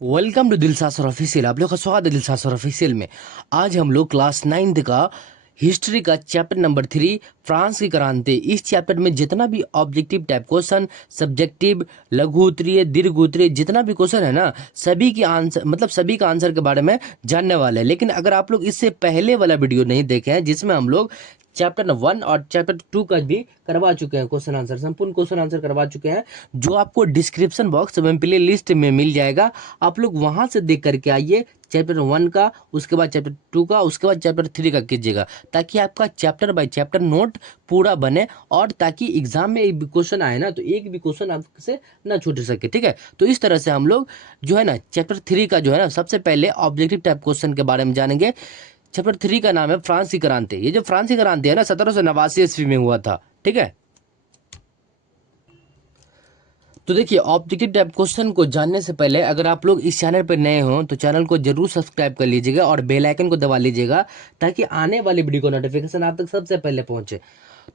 Welcome to Dilsa sir official. आप लोग का स्वागत है दिलसा सर ऑफिशियल में। आज हम लोग क्लास 9th का हिस्ट्री का चैप्टर नंबर 3 फ्रांस की क्रांति। इस चैप्टर में जितना भी ऑब्जेक्टिव टाइप क्वेश्चन, सब्जेक्टिव, लघु उत्तरीय, दीर्घ उत्तरीय, जितना भी क्वेश्चन है ना, सभी की आंसर सभी का आंसर के बारे में जानने वाले हैं। लेकिन अगर आप लोग इससे पहले वाला वीडियो नहीं देखे हैं जिसमें हम लोग चैप्टर 1 और चैप्टर 2 का भी करवा चुके हैं, क्वेश्चन आंसर संपूर्ण क्वेश्चन आंसर करवा चुके हैं, जो आपको डिस्क्रिप्शन बॉक्स में प्ले लिस्ट में मिल जाएगा। आप लोग वहां से देख करके आइए चैप्टर 1 का, उसके बाद चैप्टर 2 का, उसके बाद चैप्टर 3 का कीजिएगा, ताकि आपका चैप्टर बाय चैप्टर नोट पूरा बने और ताकि एग्जाम में एक भी क्वेश्चन आए ना तो एक भी क्वेश्चन आपसे ना छूट सके। ठीक है, तो इस तरह से हम लोग जो है ना चैप्टर 3 का जो है ना सबसे पहले ऑब्जेक्टिव टाइप क्वेश्चन के बारे में जानेंगे। चैप्टर 3 का नाम है फ्रांस की क्रांति। ये जो फ्रांस की क्रांति है ना 1789 ईस्वी में हुआ था। ठीक है, तो देखिए ऑब्जेक्टिव टाइप क्वेश्चन को जानने से पहले अगर आप लोग इस चैनल पर नए हो तो चैनल को जरूर सब्सक्राइब कर लीजिएगा और बेल आइकन को दबा लीजिएगा, ताकि आने वाली वीडियो का नोटिफिकेशन आप तक सबसे पहले पहुंचे।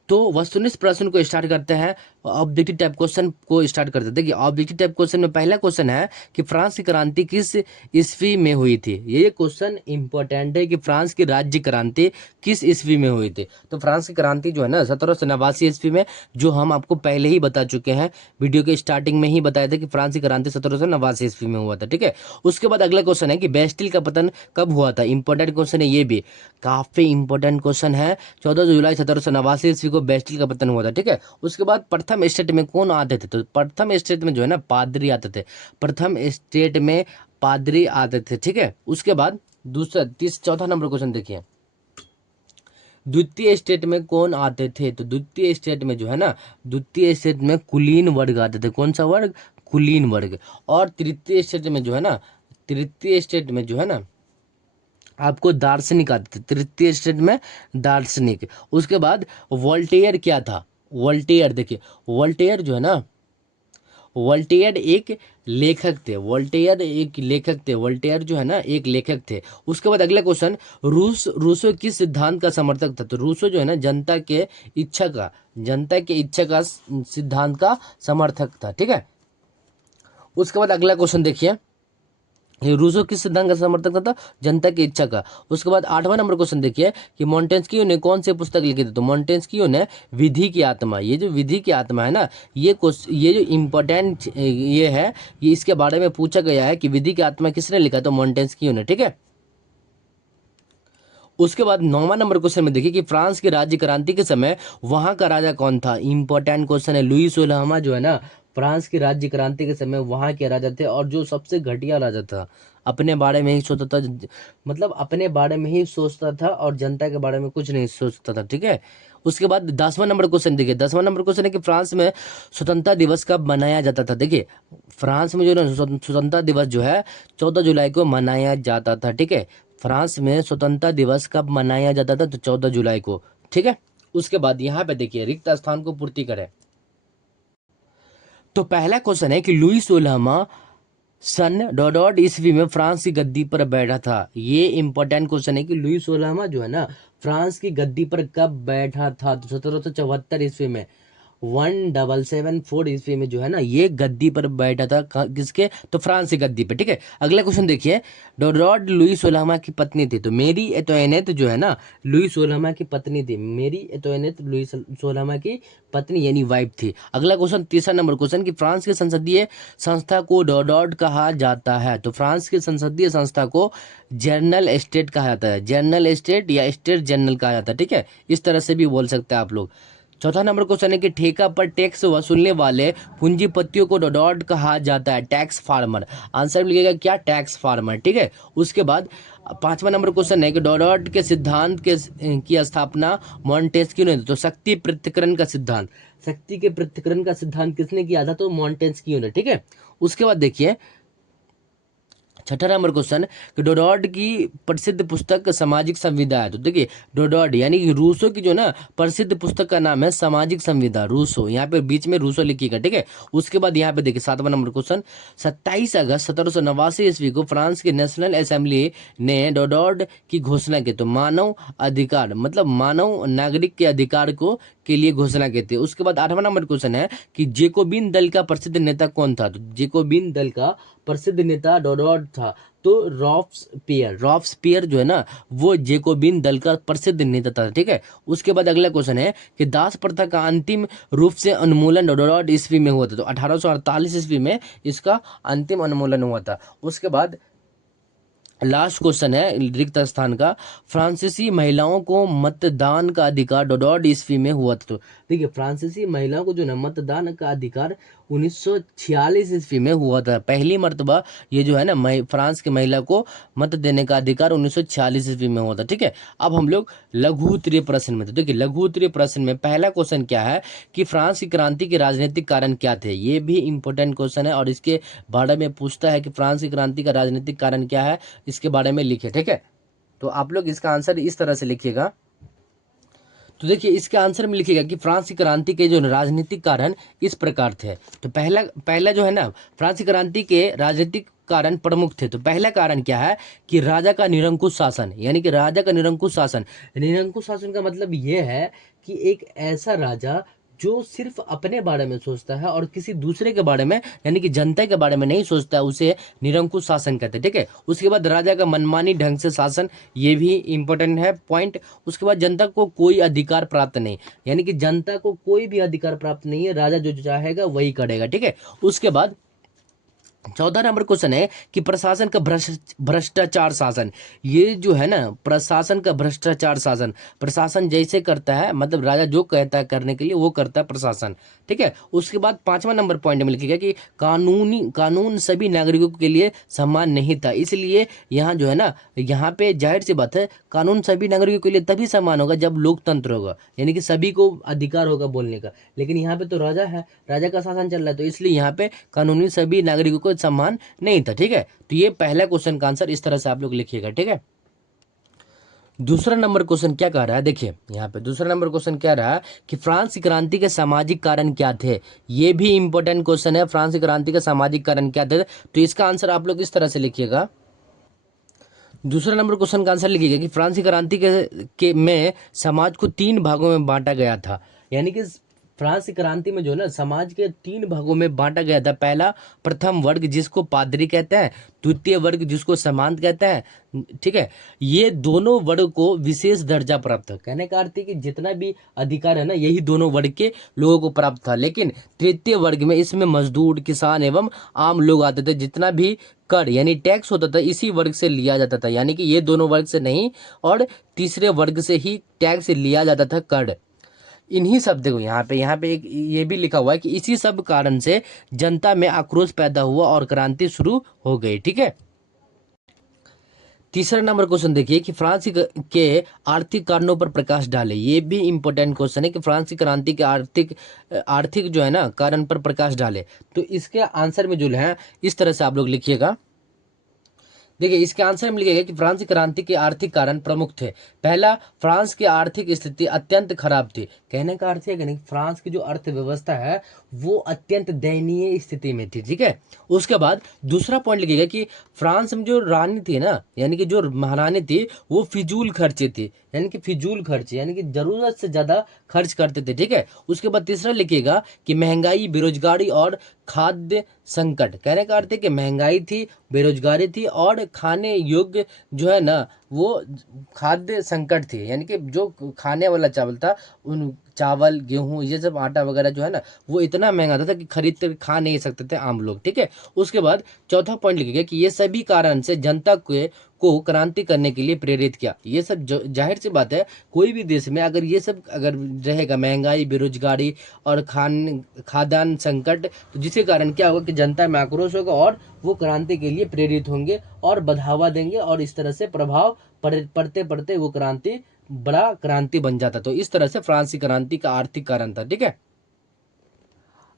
तो वस्तुनिष्ठ प्रश्न को स्टार्ट करते हैं, ऑब्जेक्टिव टाइप क्वेश्चन को स्टार्ट करते हैं। देखिए ऑब्जेक्टिव टाइप क्वेश्चन में पहला क्वेश्चन है कि फ्रांस की क्रांति किस ईस्वी में हुई थी। ये क्वेश्चन इंपॉर्टेंट है कि फ्रांस की राज्य क्रांति किस ईस्वी में हुई थी। तो फ्रांस की क्रांति जो है ना 1789 ईस्वी में, जो हम आपको पहले ही बता चुके हैं, वीडियो के स्टार्टिंग में ही बताया था कि फ्रांस की क्रांति 1789 ईस्वी में हुआ था। ठीक है, उसके बाद अगला क्वेश्चन है कि बेस्टिल का पतन कब हुआ था। इंपॉर्टेंट क्वेश्चन है, ये भी काफी इंपॉर्टेंट क्वेश्चन है। 14 जुलाई 1789 ईस्वी को बेस्टिल का पतन हुआ था। ठीक है, उसके बाद प्रथम स्टेट में कौन आते थे। तो प्रथम स्टेट में जो है ना पादरी आते थे। प्रथम स्टेट में पादरी आते थे। ठीक है, उसके बाद चौथा नंबर क्वेश्चन देखिए, द्वितीय स्टेट में कौन आते थे। तो द्वितीय स्टेट में जो है ना, द्वितीय स्टेट में कुलीन वर्ग आते थे। कौन सा वर्ग? कुलीन वर्ग। और तृतीय स्टेट में जो है ना, तृतीय स्टेट में जो है ना आपको दार्शनिक आते थे। तृतीय स्टेट में दार्शनिक। उसके बाद वोल्टेयर क्या था। वोल्टेयर देखिए, वोल्टेयर जो है ना, वोल्टेयर एक लेखक थे। वोल्टेयर एक लेखक थे। वोल्टेयर जो है ना एक लेखक थे। उसके बाद अगला क्वेश्चन, रूसो किस सिद्धांत का समर्थक था। तो रूसो जो है ना जनता के इच्छा का सिद्धांत का समर्थक था। ठीक है, उसके बाद अगला क्वेश्चन देखिए, ये रूसो किस सिद्धांत का समर्थक था। जनता की इच्छा का। उसके बाद 8वां नंबर क्वेश्चन देखिए कि मोंटेस्क्यू ने कौन सी पुस्तक लिखी थी। तो मोंटेस्क्यू ने विधि की आत्मा। ये जो विधि की आत्मा है ना, ये जो इम्पोर्टेंट ये है, ये इसके बारे में पूछा गया है कि विधि की आत्मा किसने लिखा। तो मोंटेस्क्यू ने। ठीक है, उसके बाद 9वां नंबर क्वेश्चन में देखिए कि फ्रांस की राज्य क्रांति के समय वहां का राजा कौन था। इंपॉर्टेंट क्वेश्चन है। लुई 16वां जो है ना फ्रांस की राज्य क्रांति के समय वहां के राजा थे, और जो सबसे घटिया राजा था, अपने बारे में ही सोचता था, अपने बारे में ही सोचता था और जनता के बारे में कुछ नहीं सोचता था। ठीक है, उसके बाद 10वां नंबर क्वेश्चन देखिए। 10वां नंबर क्वेश्चन है कि फ्रांस में स्वतंत्रता दिवस कब मनाया जाता था। देखिए फ्रांस में जो है ना स्वतंत्रता दिवस जो है 14 जुलाई को मनाया जाता था। ठीक है, फ्रांस में स्वतंत्रता दिवस कब मनाया जाता था। तो 14 जुलाई को। ठीक है, उसके बाद यहाँ पे देखिए रिक्त स्थान को पूर्ति करें। तो पहला क्वेश्चन है कि लुई 16वां सन डॉट ईस्वी में फ्रांस की गद्दी पर बैठा था। ये इंपॉर्टेंट क्वेश्चन है कि लुई 16वां जो है ना फ्रांस की गद्दी पर कब बैठा था। तो 1774 ईस्वी में, 1774 ईस्वी में जो है ना ये गद्दी पर बैठा था। किसके? तो फ्रांस की गद्दी पे। ठीक है, अगला क्वेश्चन देखिए, डॉट लुई 16वां की पत्नी थी। तो मेरी एतोइनेत जो है ना लुई 16वां की पत्नी थी। मेरी एतोइनेत लुई 16वां की पत्नी यानी वाइफ थी। अगला क्वेश्चन, तीसरा नंबर क्वेश्चन कि फ्रांस की संसदीय संस्था को डॉट कहा जाता है। तो फ्रांस की संसदीय संस्था को जर्नल स्टेट कहा जाता है। जर्नल स्टेट या स्टेट जर्नल कहा जाता है। ठीक है, इस तरह से भी बोल सकते हैं आप लोग। चौथा नंबर क्वेश्चन है कि ठेका पर टैक्स वसूलने वाले पूंजीपतियों को डॉट कहा जाता है। Tax farmer. आंसर मिलेगा क्या? Tax farmer. ठीक है, उसके बाद 5वां नंबर क्वेश्चन है कि डॉट के सिद्धांत की स्थापना मॉन्टेस्क्यू ने। तो शक्ति पृथक्करण का सिद्धांत, शक्ति के पृथक्करण का सिद्धांत किसने किया था। तो मॉन्टेस्क्यू ने। ठीक है, उसके बाद देखिए 6ठा नंबर क्वेश्चन कि डोडॉट की प्रसिद्ध पुस्तक सामाजिक संविदा है। तो देखिए डोडॉट यानी कि रूसो की जो ना प्रसिद्ध पुस्तक का नाम है सामाजिक संविदा। रूसो, यहाँ पे बीच में रूसो लिखिएगा। ठीक है, उसके बाद यहाँ पे देखिए 7वां नंबर क्वेश्चन, 27 अगस्त 1789 ईस्वी को फ्रांस की नेशनल असेंबली ने डोडॉट की घोषणा की। तो मानव अधिकार मानव नागरिक के अधिकार को के लिए घोषणा की थी। उसके बाद 8वां नंबर क्वेश्चन है कि जेकोबिन दल का प्रसिद्ध नेता कौन था। तो जेकोबिन दल का प्रसिद्ध नेता डॉट था, तो रॉब्सपियर जो है ना वो जेकोबिन दल का प्रसिद्ध नेता था, ठीक है। उसके बाद अगला क्वेश्चन है कि दास प्रथा का अंतिम रूप से उन्मूलन डॉट ईस्वी में हुआ था, तो 1848 ईस्वी में इसका अंतिम उन्मूलन हुआ था। उसके बाद लास्ट क्वेश्चन है रिक्त स्थान का, फ्रांसीसी महिलाओं को मतदान का अधिकार डॉट ईस्वी में हुआ था, तो देखिए फ्रांसीसी महिलाओं को जो ना मतदान का अधिकार 1946 ईस्वी में हुआ था। पहली मर्तबा ये जो है ना फ्रांस की महिला को मत देने का अधिकार 1946 ईस्वी में हुआ था, ठीक है। अब हम लोग लघु उत्तरीय प्रश्न में थे। देखिए लघु उत्तरीय प्रश्न में पहला क्वेश्चन क्या है कि फ्रांस की क्रांति के राजनीतिक कारण क्या थे, ये भी इंपॉर्टेंट क्वेश्चन है और इसके बारे में पूछता है कि फ्रांस की क्रांति का राजनीतिक कारण क्या है, इसके बारे में लिखे, ठीक है। तो आप लोग इसका आंसर इस तरह से लिखिएगा। तो देखिए इसके आंसर में लिखिएगा कि फ्रांस की क्रांति के जो राजनीतिक कारण इस प्रकार थे। तो पहला जो है ना फ्रांस की क्रांति के राजनीतिक कारण प्रमुख थे। तो पहला कारण क्या है कि राजा का निरंकुश शासन, यानी कि राजा का निरंकुश शासन। निरंकुश शासन का मतलब ये है कि एक ऐसा राजा जो सिर्फ अपने बारे में सोचता है और किसी दूसरे के बारे में यानी कि जनता के बारे में नहीं सोचता है, उसे निरंकुश शासन कहते हैं, ठीक है। उसके बाद राजा का मनमानी ढंग से शासन, ये भी इंपॉर्टेंट है पॉइंट। उसके बाद जनता को कोई अधिकार प्राप्त नहीं, यानी कि जनता को कोई भी अधिकार प्राप्त नहीं है, राजा जो चाहेगा वही करेगा, ठीक है। उसके बाद 14 नंबर क्वेश्चन है कि प्रशासन का भ्रष्टाचार शासन। ये जो है ना प्रशासन का भ्रष्टाचार शासन, प्रशासन जैसे करता है मतलब राजा जो कहता है करने के लिए वो करता है प्रशासन, ठीक है। उसके बाद 5वां नंबर पॉइंट में लिखिएगा कि कानून सभी नागरिकों के लिए समान नहीं था, इसलिए यहाँ जो है ना यहाँ पे जाहिर सी बात है कानून सभी नागरिकों के लिए तभी समान होगा जब लोकतंत्र होगा, यानी कि सभी को अधिकार होगा बोलने का। लेकिन यहाँ पे तो राजा है, राजा का शासन चल रहा है, तो इसलिए यहाँ पे कानूनी सभी नागरिकों को सम्मान नहीं था, ठीक है। तो ये पहला क्वेश्चन का आंसर इस तरह से आप लोग लिखिएगा, ठीक है। दूसरा नंबर क्वेश्चन क्या कह रहा है, देखिए यहाँ पे दूसरा नंबर क्वेश्चन क्या रहा कि फ्रांस की क्रांति के सामाजिक कारण क्या थे। ये भी इंपॉर्टेंट क्वेश्चन है, फ्रांस की क्रांति के सामाजिक कारण क्या थे। तो इसका आंसर आप लोग इस तरह से लिखिएगा। दूसरा नंबर क्वेश्चन का आंसर लिखिएगा कि फ्रांस की क्रांति के में समाज को 3 भागों में बांटा गया था, यानी कि फ्रांस की क्रांति में जो है ना समाज के 3 भागों में बांटा गया था। पहला प्रथम वर्ग जिसको पादरी कहते हैं, द्वितीय वर्ग जिसको सामंत कहते हैं, ठीक है। ये दोनों वर्ग को विशेष दर्जा प्राप्त है, कहने का अर्थ है कि जितना भी अधिकार है ना यही दोनों वर्ग के लोगों को प्राप्त था। लेकिन तृतीय वर्ग में इसमें मजदूर, किसान एवं आम लोग आते थे। जितना भी कर यानी टैक्स होता था इसी वर्ग से लिया जाता था, यानी कि ये दोनों वर्ग से नहीं और तीसरे वर्ग से ही टैक्स लिया जाता था कर। इन्हीं सब देखो यहाँ पे एक ये भी लिखा हुआ है कि इसी सब कारण से जनता में आक्रोश पैदा हुआ और क्रांति शुरू हो गई, ठीक है। तीसरा नंबर क्वेश्चन देखिए कि फ्रांस के आर्थिक कारणों पर प्रकाश डाले। ये भी इंपॉर्टेंट क्वेश्चन है कि फ्रांस की क्रांति के आर्थिक जो है ना कारण पर प्रकाश डाले। तो इसके आंसर में जो है इस तरह से आप लोग लिखिएगा। देखिए इसके आंसर में लिखेगा कि फ्रांस की क्रांति के आर्थिक कारण प्रमुख थे। पहला, फ्रांस की आर्थिक स्थिति अत्यंत खराब थी। कहने का अर्थ है कि नहीं फ्रांस की जो अर्थव्यवस्था है वो अत्यंत दयनीय स्थिति में थी, ठीक है। उसके बाद दूसरा पॉइंट लिखेगा कि फ्रांस में जो रानी थी ना यानी कि जो महारानी थी वो फिजूल खर्ची थी, यानी कि फिजूल खर्ची यानी कि जरूरत से ज्यादा खर्च करते थे, ठीक है। उसके बाद तीसरा लिखिएगा कि महंगाई, बेरोजगारी और खाद्य संकट। कहने का अर्थ है कि महंगाई थी, बेरोजगारी थी और खाने योग्य जो है ना वो खाद्य संकट थी, यानी कि जो खाने वाला चावल था उन चावल, गेहूं, ये सब आटा वगैरह जो है ना वो इतना महंगा था कि खरीद कर खा नहीं सकते थे आम लोग, ठीक है। उसके बाद चौथा पॉइंट लिखिएगा कि ये सभी कारण से जनता को क्रांति करने के लिए प्रेरित किया। ये सब जाहिर सी बात है कोई भी देश में अगर ये सब अगर रहेगा महंगाई, बेरोजगारी और खाद्यान्न संकट, तो जिसके कारण क्या होगा कि जनता में आक्रोश होगा और वो क्रांति के लिए प्रेरित होंगे और बढ़ावा देंगे और इस तरह से प्रभाव पड़ते पड़ते वो क्रांति बड़ा क्रांति बन जाता। तो इस तरह से फ्रांस की क्रांति का आर्थिक कारण था, ठीक है।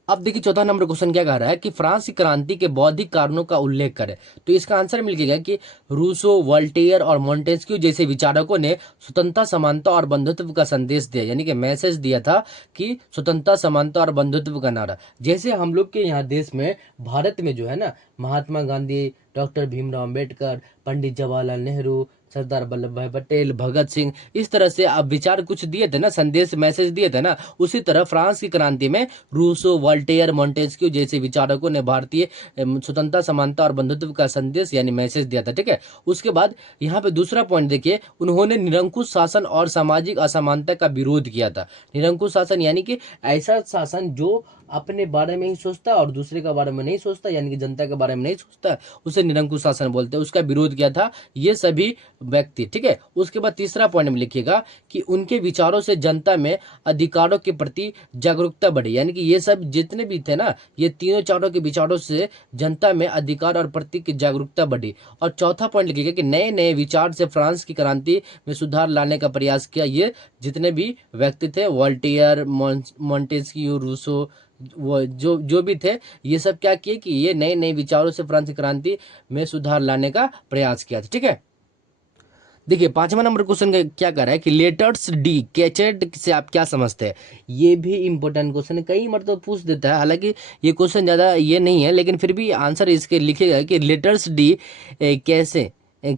अब देखिए चौथा नंबर क्वेश्चन क्या कह रहा है कि फ्रांस की क्रांति के बौद्धिक कारणों का उल्लेख करें। तो इसका आंसर मिल गया कि रूसो, वोल्टेयर और मोंटेस्क्यू जैसे विचारकों ने स्वतंत्रता, समानता और बंधुत्व का संदेश दिया, यानी कि मैसेज दिया था कि स्वतंत्रता, समानता और बंधुत्व का नारा। जैसे हम लोग के यहाँ देश में भारत में जो है ना महात्मा गांधी, डॉक्टर भीमराव अंबेडकर, पंडित जवाहरलाल नेहरू, सरदार वल्लभ भाई पटेल, भगत सिंह, इस तरह से आप विचार कुछ दिए थे ना, संदेश मैसेज दिए थे ना, उसी तरह फ्रांस की क्रांति में रूसो, वोल्टेयर, मोंटेस्क्यू जैसे विचारकों ने भारतीय स्वतंत्रता, समानता और बंधुत्व का संदेश यानी मैसेज दिया था। ठीक है, उसके बाद यहाँ पे दूसरा पॉइंट देखिए, उन्होंने निरंकुश शासन और सामाजिक असमानता का विरोध किया था। निरंकुश शासन यानी कि ऐसा शासन जो अपने बारे में ही सोचता है और दूसरे के बारे में नहीं सोचता, यानी कि जनता के बारे में नहीं सोचता, उसे निरंकुश शासन बोलते हैं। उसका विरोध किया था ये सभी व्यक्ति। ठीक है, उसके बाद तीसरा पॉइंट में लिखिएगा कि उनके विचारों से जनता में अधिकारों के प्रति जागरूकता बढ़ी, यानी कि ये सब जितने भी थे ना, ये तीनों चारों के विचारों से जनता में अधिकार और प्रति की जागरूकता बढ़ी। और चौथा पॉइंट लिखिएगा कि नए नए विचार से फ्रांस की क्रांति में सुधार लाने का प्रयास किया। ये जितने भी व्यक्ति थे, वोल्टेयर, मोंटेस्क्यू, रूसो, वो जो जो भी थे, ये सब क्या किए कि ये नए नए विचारों से फ्रांस की क्रांति में सुधार लाने का प्रयास किया था। ठीक है, देखिए 5वां नंबर क्वेश्चन का क्या कर रहा है कि लेटर्स डी कैचेट से आप क्या समझते हैं। ये भी इंपॉर्टेंट क्वेश्चन है, कई मरतबा पूछ देता है, हालांकि ये क्वेश्चन ज़्यादा ये नहीं है, लेकिन फिर भी आंसर इसके लिखेगा कि लेटर्स डी कैसे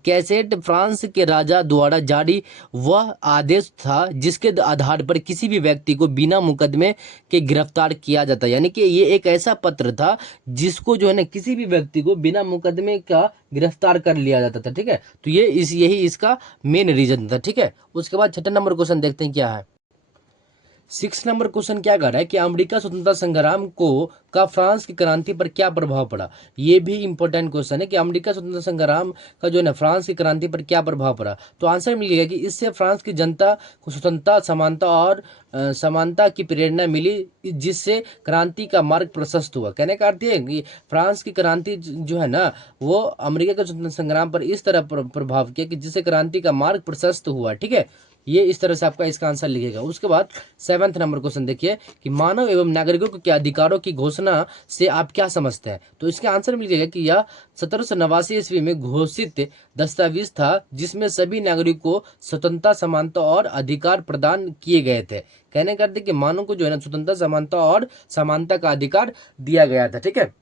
कैसेट फ्रांस के राजा द्वारा जारी वह आदेश था जिसके आधार पर किसी भी व्यक्ति को बिना मुकदमे के गिरफ्तार किया जाता है। यानी कि ये एक ऐसा पत्र था जिसको जो है ना किसी भी व्यक्ति को बिना मुकदमे का गिरफ्तार कर लिया जाता था। ठीक है, तो ये यही इसका मेन रीजन था। ठीक है, उसके बाद 6 नंबर क्वेश्चन देखते हैं क्या है। 6 नंबर क्वेश्चन क्या कर रहा है कि अमेरिका स्वतंत्रता संग्राम को का फ्रांस की क्रांति पर क्या प्रभाव पड़ा। ये भी इंपॉर्टेंट क्वेश्चन है कि अमेरिका स्वतंत्रता संग्राम का जो है ना फ्रांस की क्रांति पर क्या प्रभाव पड़ा। तो आंसर मिलेगा कि इससे फ्रांस की जनता को स्वतंत्रता, समानता और समानता की प्रेरणा मिली, जिससे क्रांति का मार्ग प्रशस्त हुआ। कहने का अर्थ है कि फ्रांस की क्रांति जो है ना वो अमेरिका के स्वतंत्रता संग्राम पर इस तरह प्रभाव किया कि जिससे क्रांति का मार्ग प्रशस्त हुआ। ठीक है, ये इस तरह से आपका इसका आंसर लिखेगा। उसके बाद 7वां नंबर क्वेश्चन देखिए कि मानव एवं नागरिकों के अधिकारों की घोषणा से आप क्या समझते हैं। तो इसका आंसर मिलेगा कि यह 1789 ईस्वी में घोषित दस्तावेज था जिसमें सभी नागरिकों को स्वतंत्रता, समानता और अधिकार प्रदान किए गए थे। कहने का अर्थ है कि मानव को जो है ना स्वतंत्रता, समानता और समानता का अधिकार दिया गया था। ठीक है,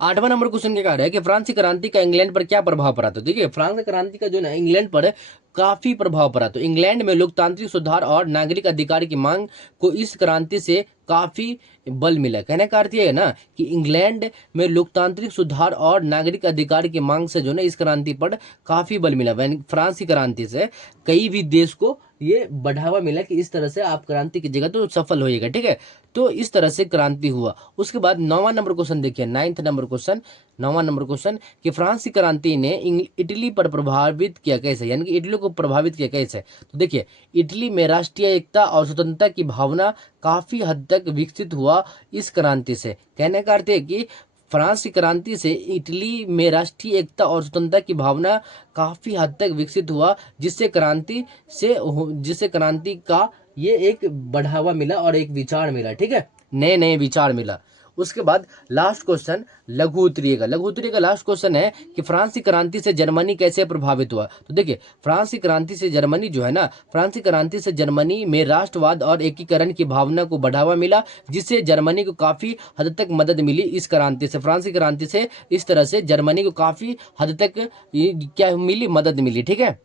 8वां नंबर क्वेश्चन क्या कह रहा है कि फ्रांसीसी क्रांति का इंग्लैंड पर क्या प्रभाव पड़ा। तो देखिए फ्रांस क्रांति का जो ना इंग्लैंड पर काफी प्रभाव पड़ा। तो इंग्लैंड में लोकतांत्रिक सुधार और नागरिक अधिकार की मांग को इस क्रांति से काफी बल मिला। कहने का अर्थ ये है ना कि इंग्लैंड में लोकतांत्रिक सुधार और नागरिक अधिकार की मांग से जो ना इस क्रांति पर काफी बल मिला। फ्रांस की क्रांति से कई भी देश को ये बढ़ावा मिला कि इस तरह से आप क्रांति की जगह तो सफल होइएगा। ठीक है, तो इस तरह से क्रांति हुआ। उसके बाद 9वां नंबर क्वेश्चन देखिए, 9वां नंबर क्वेश्चन कि फ्रांस की क्रांति ने इटली पर प्रभावित किया कैसे, यानी कि इटली को प्रभावित किया कैसे। तो देखिए इटली में राष्ट्रीय एकता और स्वतंत्रता की भावना काफी हद तक विकसित हुआ इस क्रांति से। कहने का अर्थ है कि फ्रांस की क्रांति से इटली में राष्ट्रीय एकता और स्वतंत्रता की भावना काफी हद तक विकसित हुआ, जिससे क्रांति का ये एक बढ़ावा मिला और एक विचार मिला। ठीक है, नए नए विचार मिला। उसके बाद लास्ट क्वेश्चन लघु उत्तरीय का लास्ट क्वेश्चन है कि फ्रांस की क्रांति से जर्मनी कैसे प्रभावित हुआ। तो देखिए फ्रांस की क्रांति से जर्मनी जो है ना, फ्रांस की क्रांति से जर्मनी में राष्ट्रवाद और एकीकरण की भावना को बढ़ावा मिला, जिससे जर्मनी को काफी हद तक मदद मिली इस क्रांति से। फ्रांस की क्रांति से इस तरह से जर्मनी को काफी हद तक क्या मिली, मदद मिली। ठीक है,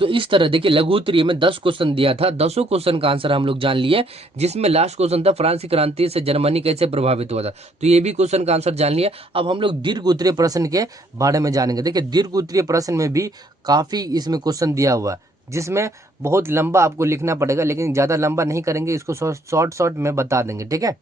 तो इस तरह देखिए लघु उत्तरीय में 10 क्वेश्चन दिया था, 10 क्वेश्चन का आंसर हम लोग जान लिए, जिसमें लास्ट क्वेश्चन था फ्रांस की क्रांति से जर्मनी कैसे प्रभावित हुआ था। तो ये भी क्वेश्चन का आंसर जान लिया। अब हम लोग दीर्घ उत्तरीय प्रश्न के बारे में जानेंगे। देखिए दीर्घ उत्तरीय प्रश्न में भी काफी इसमें क्वेश्चन दिया हुआ है, जिसमें बहुत लंबा आपको लिखना पड़ेगा, लेकिन ज्यादा लंबा नहीं करेंगे, इसको शॉर्ट में बता देंगे। ठीक है,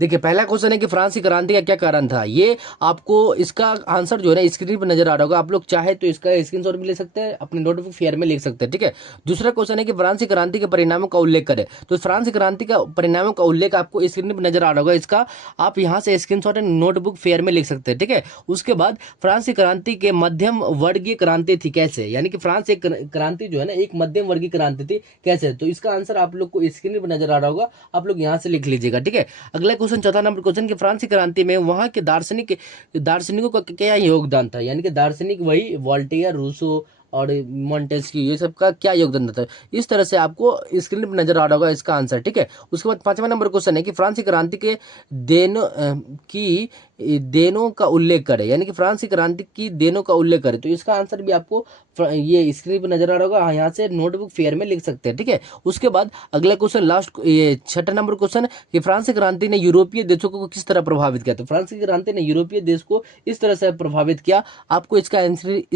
देखिए पहला क्वेश्चन है कि फ्रांस की क्रांति का क्या कारण था। ये आपको इसका आंसर जो है ना स्क्रीन पर नजर आ रहा होगा, आप लोग चाहे तो इसका स्क्रीनशॉट भी ले सकते हैं, अपने नोटबुक फेयर में लिख सकते हैं। ठीक है, दूसरा क्वेश्चन है कि फ्रांस की क्रांति के परिणामों का उल्लेख करें। तो फ्रांस की क्रांति का परिणामों का उल्लेख आपको स्क्रीन पर नजर आ रहा होगा, इसका आप यहाँ से स्क्रीनशॉट नोटबुक फेयर में लिख सकते हैं। ठीक है, उसके बाद फ्रांस की क्रांति के मध्यम वर्गीय क्रांति थी कैसे, यानी कि फ्रांस एक क्रांति जो है ना एक मध्यम वर्गीय क्रांति थी कैसे। तो इसका आंसर आप लोग को स्क्रीन पर नजर आ रहा होगा, आप लोग यहाँ से लिख लीजिएगा। ठीक है, अगला क्वेश्चन, चौथा नंबर क्वेश्चन कि फ्रांस की क्रांति में वहां के दार्शनिकों का क्या योगदान था, यानी कि दार्शनिक वही वोल्टेयर, रूसो और मोंटेस्क्यू, ये सब का क्या योगदान था। इस तरह से आपको स्क्रीन पर नजर आ रहा होगा इसका आंसर। ठीक है, उसके बाद 5वां नंबर क्वेश्चन है कि फ्रांस की क्रांति के देन की देनों का उल्लेख करे, यानी कि फ्रांस की क्रांति की देनों का उल्लेख करे। तो इसका आंसर भी आपको ये स्क्रीन पर नजर आ रहा होगा, हाँ, यहाँ से नोटबुक फेयर में लिख सकते हैं, ठीक है। उसके बाद अगला क्वेश्चन, लास्ट ये 6 नंबर क्वेश्चन, कि फ्रांस की क्रांति ने यूरोपीय देशों को किस तरह प्रभावित किया। तो फ्रांस की क्रांति ने यूरोपीय देश को इस तरह से प्रभावित किया, आपको इसका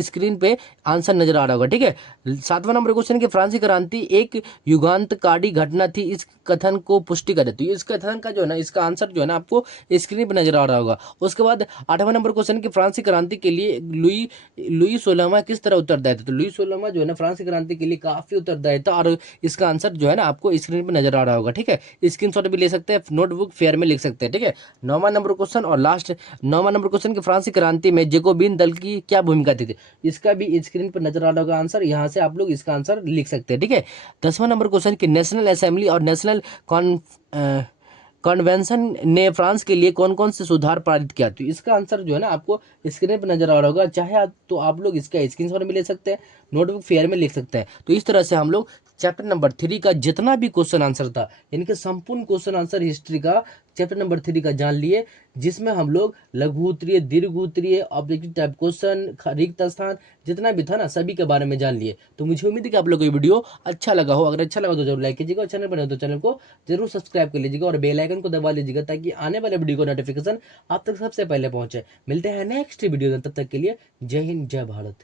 स्क्रीन पे आंसर नजर आ रहा होगा, ठीक है। 7वां नंबर क्वेश्चन, कि फ्रांस की क्रांति एक युगांतकारी घटना थी, इस कथन को पुष्टि करे। तो इस कथन का जो है ना, इसका आंसर जो है ना आपको स्क्रीन पर नजर आ रहा होगा। उसके बाद 8वां नंबर क्वेश्चन, कि फ्रांस की क्रांति के लिए लुई लुई 16वां किस तरह उत्तरदायी था। तो लुई 16वां जो है ना फ्रांस की क्रांति के लिए काफी उत्तरदायी था, और इसका आंसर जो है ना आपको स्क्रीन पर नजर आ रहा होगा, ठीक है। स्क्रीनशॉट भी ले सकते हैं, नोटबुक फेयर में लिख सकते हैं, ठीक है। 9वां नंबर क्वेश्चन और लास्ट 9वां नंबर क्वेश्चन, कि फ्रांस की क्रांति में जेकोबिन दल की क्या भूमिका थी। इसका भी स्क्रीन पर नजर आ रहा होगा आंसर, यहाँ से आप लोग इसका आंसर लिख सकते हैं, ठीक है। 10वां नंबर क्वेश्चन, कि नेशनल असेंबली और नेशनल कॉन कन्वेंशन ने फ्रांस के लिए कौन कौन से सुधार पारित किया। तो इसका आंसर जो है ना आपको स्क्रीन पर नजर आ रहा होगा, चाहे तो आप लोग इसका स्क्रीनशॉट में ले सकते हैं, नोटबुक फेयर में लिख सकते हैं। तो इस तरह से हम लोग चैप्टर नंबर 3 का जितना भी क्वेश्चन आंसर था, यानी कि संपूर्ण क्वेश्चन आंसर हिस्ट्री का चैप्टर नंबर 3 का जान लिए, जिसमें हम लोग लघु उत्तरीय, दीर्घ उत्तरीय, ऑब्जेक्टिव टाइप क्वेश्चन, रिक्त स्थान, जितना भी था ना सभी के बारे में जान लिए। तो मुझे उम्मीद है कि आप लोगों को ये वीडियो अच्छा लगा हो। अगर अच्छा लगा तो जरूर लाइक कीजिएगा, और चैनल पर नए हो तो चैनल को जरूर सब्सक्राइब कर लीजिएगा, और बेल आइकन को दबा लीजिएगा, ताकि आने वाले वीडियो का नोटिफिकेशन आप तक सबसे पहले पहुंचे। मिलते हैं नेक्स्ट वीडियो में, तब तक के लिए जय हिंद, जय भारत।